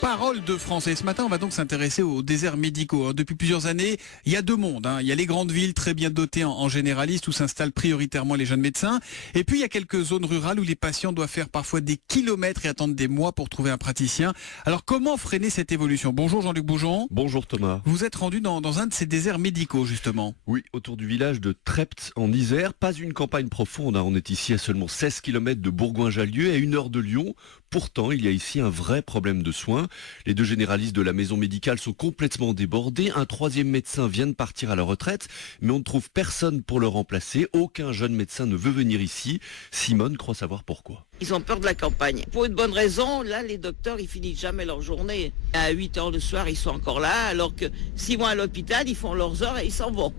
Parole de français. Ce matin, on va donc s'intéresser aux déserts médicaux. Depuis plusieurs années, il y a deux mondes. Il y a les grandes villes très bien dotées en généralistes où s'installent prioritairement les jeunes médecins. Et puis, il y a quelques zones rurales où les patients doivent faire parfois des kilomètres et attendre des mois pour trouver un praticien. Alors, comment freiner cette évolution? Bonjour Jean-Luc Boujon. Bonjour Thomas. Vous êtes rendu dans un de ces déserts médicaux, justement. Oui, autour du village de Trepts en Isère. Pas une campagne profonde. On est ici à seulement 16 km de Bourgoin-Jallieu et à 1 heure de Lyon. Pourtant, il y a ici un vrai problème de soins. Les deux généralistes de la maison médicale sont complètement débordés. Un troisième médecin vient de partir à la retraite, mais on ne trouve personne pour le remplacer. Aucun jeune médecin ne veut venir ici. Simone croit savoir pourquoi. Ils ont peur de la campagne. Pour une bonne raison, là, les docteurs, ils finissent jamais leur journée. À 8 heures le soir, ils sont encore là, alors que s'ils vont à l'hôpital, ils font leurs heures et ils s'en vont.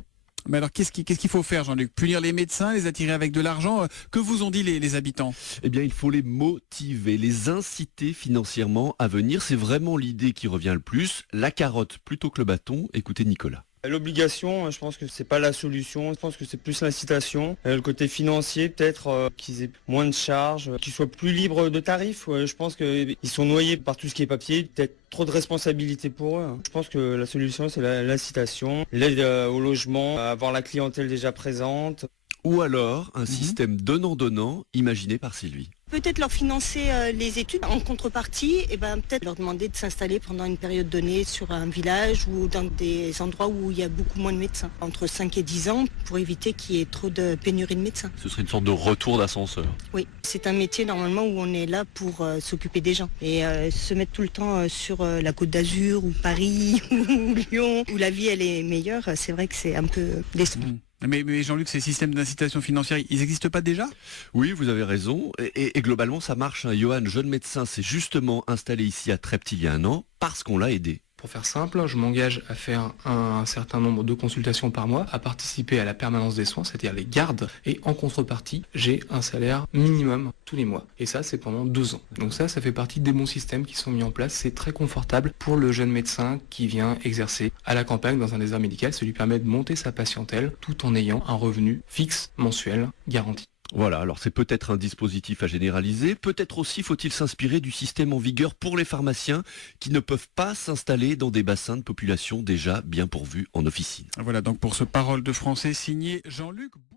Mais alors, qu'est-ce qu'il faut faire, Jean-Luc? Punir les médecins, les attirer avec de l'argent? Que vous ont dit les habitants? Eh bien, il faut les motiver, les inciter financièrement à venir. C'est vraiment l'idée qui revient le plus. La carotte plutôt que le bâton. Écoutez Nicolas. L'obligation, je pense que c'est pas la solution. Je pense que c'est plus l'incitation. Le côté financier, peut-être qu'ils aient moins de charges, qu'ils soient plus libres de tarifs. Je pense qu'ils sont noyés par tout ce qui est papier, peut-être trop de responsabilités pour eux. Je pense que la solution, c'est l'incitation, l'aide au logement, avoir la clientèle déjà présente. Ou alors un système donnant-donnant imaginé par Sylvie. Peut-être leur financer les études en contrepartie, et peut-être leur demander de s'installer pendant une période donnée sur un village ou dans des endroits où il y a beaucoup moins de médecins, entre 5 et 10 ans, pour éviter qu'il y ait trop de pénurie de médecins. Ce serait une sorte de retour d'ascenseur. Oui, c'est un métier normalement où on est là pour s'occuper des gens. Et se mettre tout le temps sur la Côte d'Azur ou Paris ou Lyon, où la vie elle est meilleure, c'est vrai que c'est un peu décevant. Mais Jean-Luc, ces systèmes d'incitation financière, ils n'existent pas déjà? Oui, vous avez raison. Et globalement, ça marche. Johan, jeune médecin, s'est justement installé ici à Trepts il y a 1 an parce qu'on l'a aidé. Pour faire simple, je m'engage à faire un certain nombre de consultations par mois, à participer à la permanence des soins, c'est-à-dire les gardes, et en contrepartie, j'ai un salaire minimum tous les mois. Et ça, c'est pendant 2 ans. Donc ça fait partie des bons systèmes qui sont mis en place. C'est très confortable pour le jeune médecin qui vient exercer à la campagne dans un désert médical. Ça lui permet de monter sa patientèle tout en ayant un revenu fixe, mensuel, garanti. Voilà, alors c'est peut-être un dispositif à généraliser, peut-être aussi faut-il s'inspirer du système en vigueur pour les pharmaciens qui ne peuvent pas s'installer dans des bassins de population déjà bien pourvus en officine. Voilà donc pour ce Parole de français signé Jean-Luc.